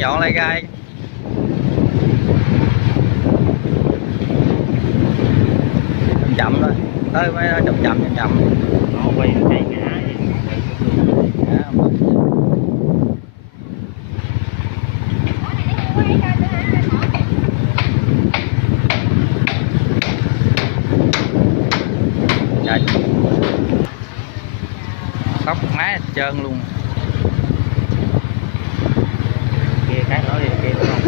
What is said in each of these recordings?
đang dọn lại gai. Chậm chậm thôi, tới mới chậm chậm. Nó quay cây ngã gì. Trời, tóc máy hết trơn luôn. Kia cái nữa đi kia đúng không?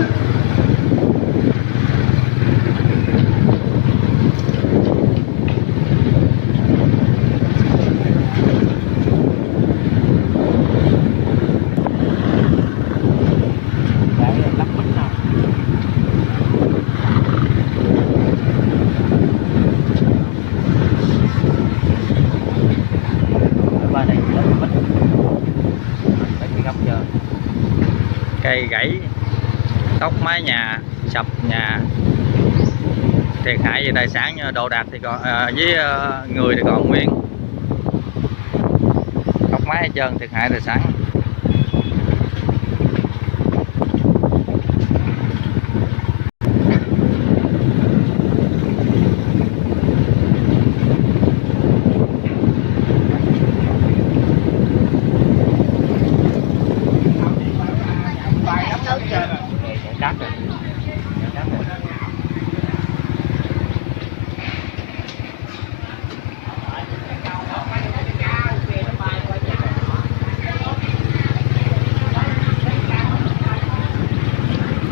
Cây gãy, tóc mái nhà, sập nhà, thiệt hại về tài sản, đồ đạc thì còn với người thì còn nguyên, tóc mái hết trơn, thiệt hại tài sản.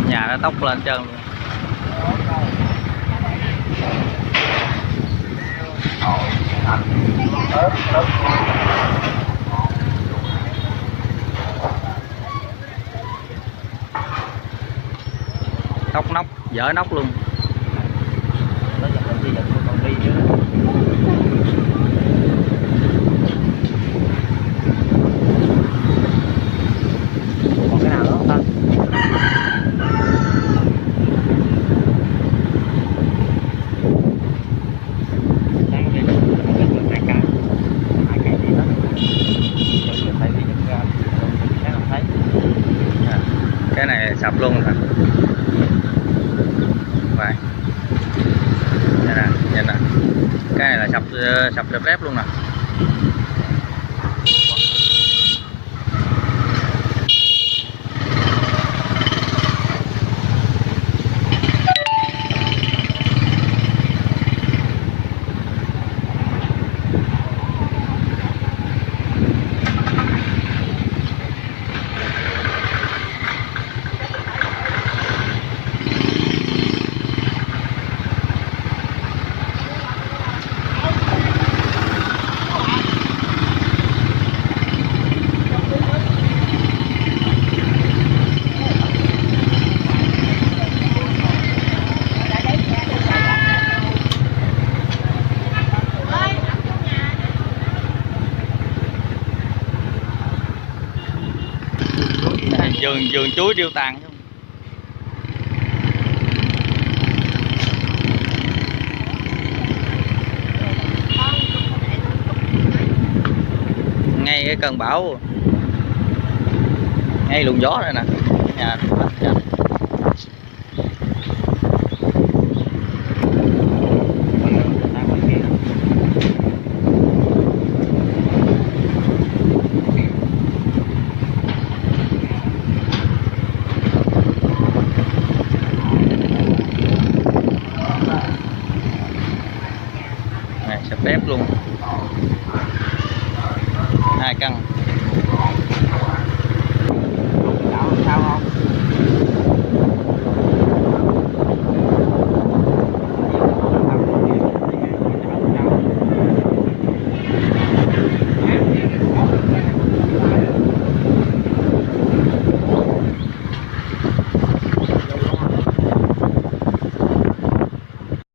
Nhà nó tóc lên trơn luôn. Tóc nóc dở nóc luôn. Còn cái nào nữa không ta? Cái này sập luôn rồi. Vậy. Đây nè, nhìn nè. Cái này là sập rép luôn nè. Vườn chuối điêu tàn. Ngay cái cơn bão, ngay luồng gió đây nè, nhà